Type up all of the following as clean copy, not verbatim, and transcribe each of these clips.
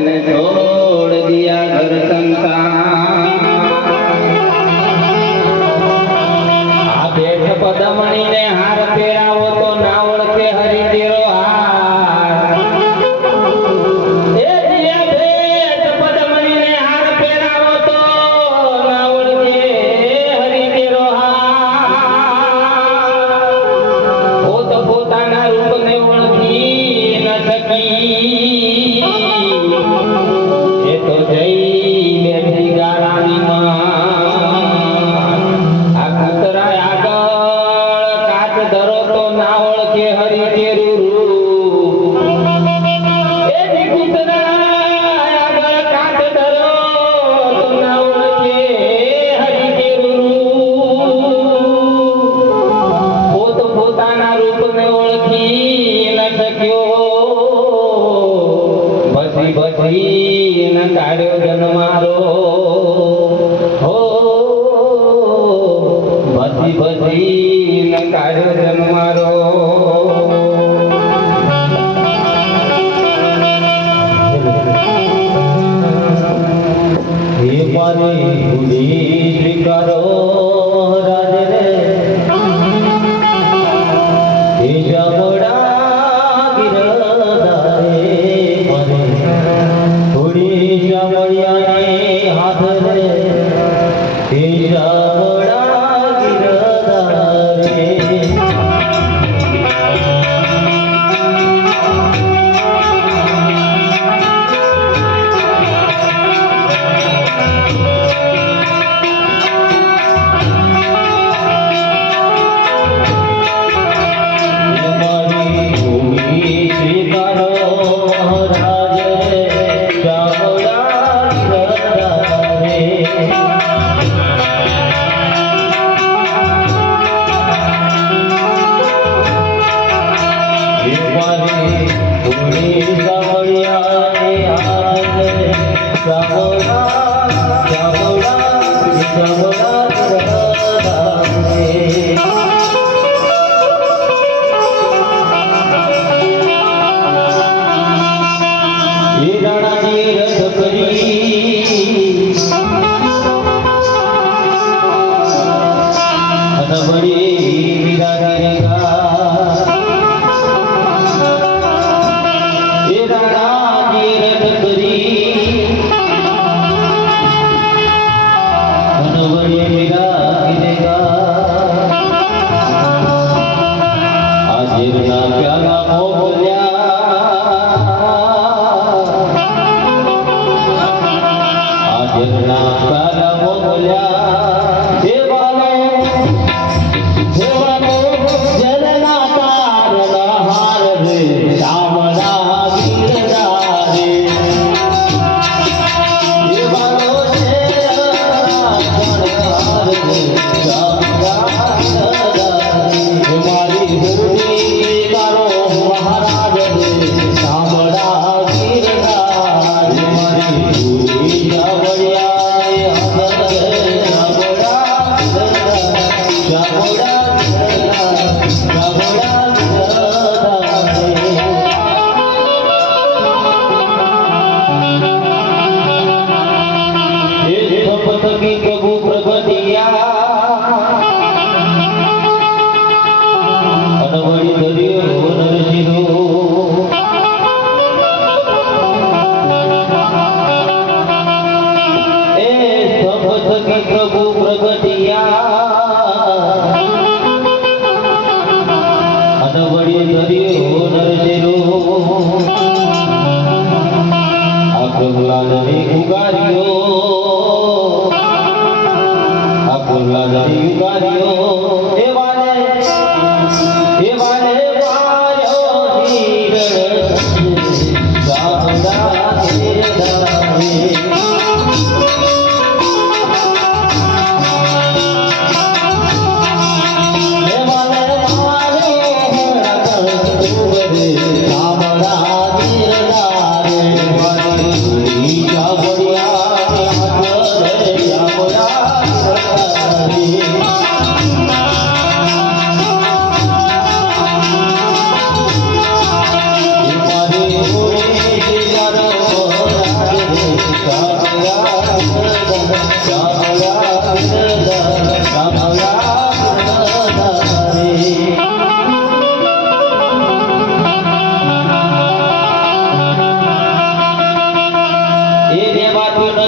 छोड़ दिया घर संसार आ बेठ पदमणी ने हार पेरावो तो ना ओळखे हरि तेरो हार बेठ पदमणी ने हार पेरावो तो ना ओळखे हरि तेरो हार पोत पोताना रूप ने ओळखी न सकी तो जय बेठी गारानी मां आ कुतरा આગળ કાચ ધરો તો ના ઓળખે હરી તેરું રૂપ એ કુતરા આગળ કાચ ધરો તો ના ઓળખે હરી તેરું રૂપ પોત પોતાના રૂપને ઓળખી ન શક્યો બસી બસી ન કાઢ્યો જન્મારો હો બસી બસી ન કાઢ્યો જન્મારો હે મારી ભૂલી સ્વીકારો રાજ રે હે જામડા ગિરધારે થોડી જામડિયાને હાથ રે હે જામડા ગિરધારે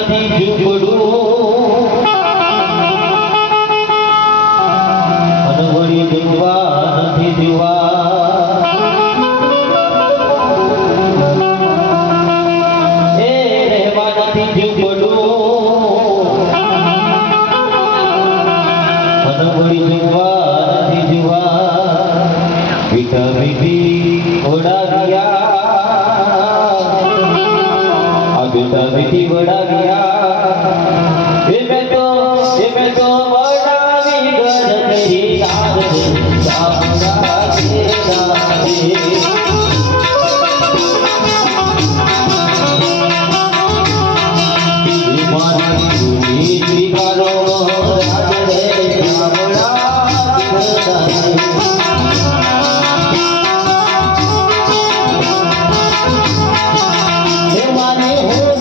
નથી ઝૂંપડું અને વળી જમવા નથી જીવા એ રહેવા નથી ઝૂંપડું અને વળી જમવા નથી જીવા મીઠા મીઠી ઓડાવ્યા આ બેટા મીઠી વડાવ્યા એ મેં તો વડાવી ઘર મેરી યાદ રે સામરા કે નારે મારી સ્વીકારો રાજ રે સામરા કે નારે માને હો